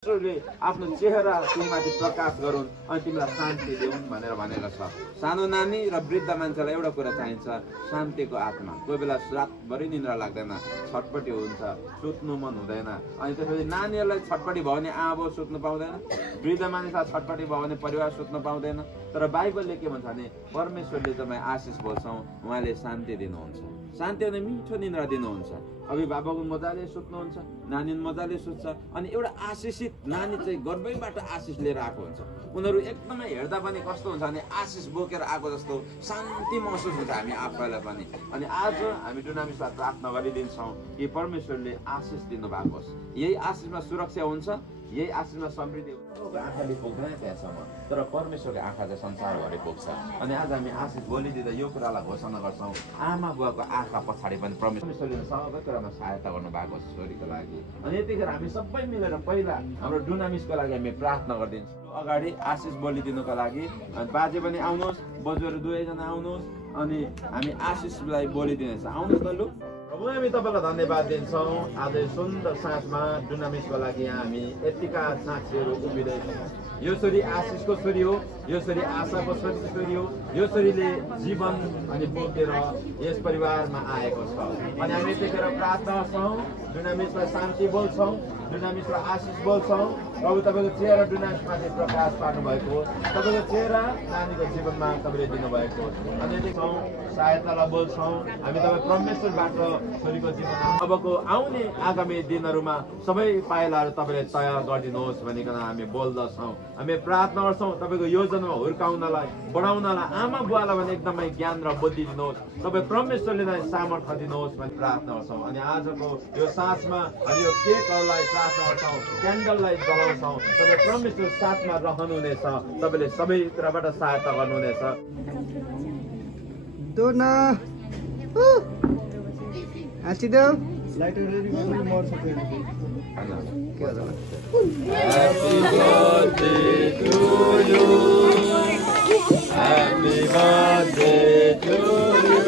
परमेश्वरले आफ्नो चेहरा तिमीमाथि प्रकाश गरून् अनि तिमीलाई शान्ति देऊन् भनेर भनेको छ। सानो नानी र वृद्ध मान्छेलाई एउटा कुरा चाहिन्छ, शान्तिको आत्मा। कोही बेला रातभरि निद्रा लाग्दैन, छटपटी हुन्छ, सुत्नु मन हुँदैन। अनि त्यसपछि नानीहरूलाई छटपटी भयो भने आमा बाउ सुत्नु पाउँदैन, वृद्ध मानिसलाई छटपटी भयो भने परिवार सुत्नु पाउँदैन। तर बाइबलले के भन्छ भने परमेश्वरले तपाईँ आशिष बोल्छौँ, उहाँले शान्ति दिनुहुन्छ। शान्ति भने मिठो निद्रा दिनुहुन्छ। अभिभावक मजाले सुत्नुहुन्छ, नानी मजाले सुत्छ। अनि एउटा आशिषित नानी चाहिँ गर्भैबाट आशिष लिएर आएको हुन्छ। उनीहरू एकदमै हेर्दा पनि कस्तो हुन्छ भने आशिष बोकेर आएको जस्तो शान्ति महसुस हुन्छ हामी आफैलाई पनि। अनि आज हामी डुनामिसलाई प्रार्थना गरिदिन्छौँ कि परमेश्वरले आशिष दिनुभएको होस्। यही आशिषमा सुरक्षा हुन्छ, यही आशिषमा समृद्धि हुन्छ। आँखाले पुग्दैन त्यहाँसम्म, तर परमेश्वरको आँखा चाहिँ संसारभरि पुग्छ। अनि आज हामी आशिष बोलिदिँदा यो कुरालाई घोषणा गर्छौँ, आमा बुवाको आँखा पछाडि पनि परमेश्वरले सबै कुरामा सहायता गर्नुभएको छ छोरीको लागि। अनि यतिखेर हामी सबै मिलेर पहिला हाम्रो डुनामिसको लागि हामी प्रार्थना गरिदिन्छौँ। अगाडि आशिष बोलिदिनुको लागि बाजे पनि आउनुहोस्, बजुहरू दुवैजना आउनुहोस्। अनि हामी आशिषलाई बोलिदिनेछ। आउनुहोस् न लु। प्रभु, हामी तपाईँलाई धन्यवाद दिन्छौँ। आज सुन्दर साँझमा डुनामिसको लागि यहाँ हामी यतिका साक्षीहरू उभिँदैछौँ। यो छोरी आशिषको छोरी हो, यो छोरी आशाको छोरी हो। यो छोरीले जीवन अनि बोकेर यस परिवारमा आएको छ। अनि हामी यतिखेर प्रार्थना गर्छौँ, डुनामिसलाई शान्ति बोल्छौँ, डुनामिसलाई आशिष बोल्छौँ। प्रभु, तपाईँको चेहरा डुनामिसमाथि प्रकाश पार्नुभएको, तपाईँको चेहरा नानीको जीवनमा तपाईँले दिनुभएको। अनि यति सहायतालाई बोल्छौँ हामी। तपाईँ परमेश्वरबाट छोरीको जीवनमा अबको आउने आगामी दिनहरूमा सबै पाइलाहरू तपाईँले तयार गरिदिनुहोस् भनिकन हामी बोल्दछौँ। हामी प्रार्थना गर्छौँ तपाईँको योजनामा हुर्काउनलाई, बढाउनलाई, आमा बुवालाई पनि एकदमै ज्ञान र बुद्धि दिनुहोस्। तपाईँ परमेश्वरले नै सामर्थ्य दिनुहोस् भनी प्रार्थना गर्छौँ। अनि आजको यो साँझमा हामी यो केकहरूलाई प्रार्थना गर्छौँ, क्यान्डललाई जलाउँछौँ। तपाईँ परमेश्वर साथमा रहनुहुनेछ, तपाईँले सबै कुराबाट सहायता गर्नुहुनेछ। दोना हाँसिदेऊ लाइटर रेडी गर्नु मर्छ फेरि के होला। Happy birthday to you. Happy birthday to you.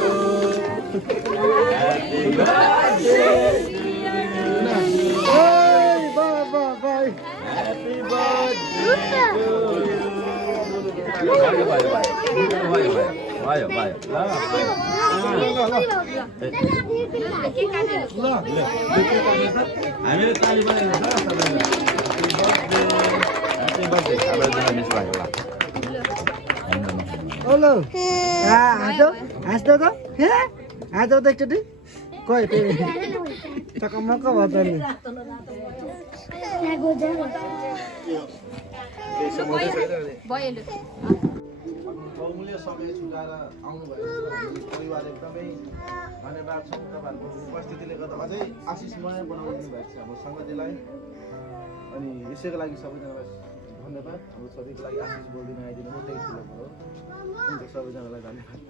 Happy birthday to you. Hey, bye bye bye. Happy birthday to you. Bye bye. हामीले ताली बजाइन्छ सबैजना। ह्यापी बर्थडे हाम्रो डुनामिस भाइको लागि। ओलो हाँसो हाँस्दो त हाँसो त एकचोटि खोइ त्यो चकमक्क भयो त नि। बहुमूल्य समय छुटाएर आउनुभएको छ। हामी परिवार एकदमै धन्यवाद छौँ। तपाईँहरूको उपस्थितिले गर्दा अझै आशिषमय बनाउनु भएको छ हाम्रो सङ्गतिलाई। अनि यसैको लागि सबैजनालाई धन्यवाद। हाम्रो छोरीको लागि आशिष बोलिदिन आइदिनु हो, त्यही ठुलो कुरो। हुन्छ, सबैजनालाई धन्यवाद।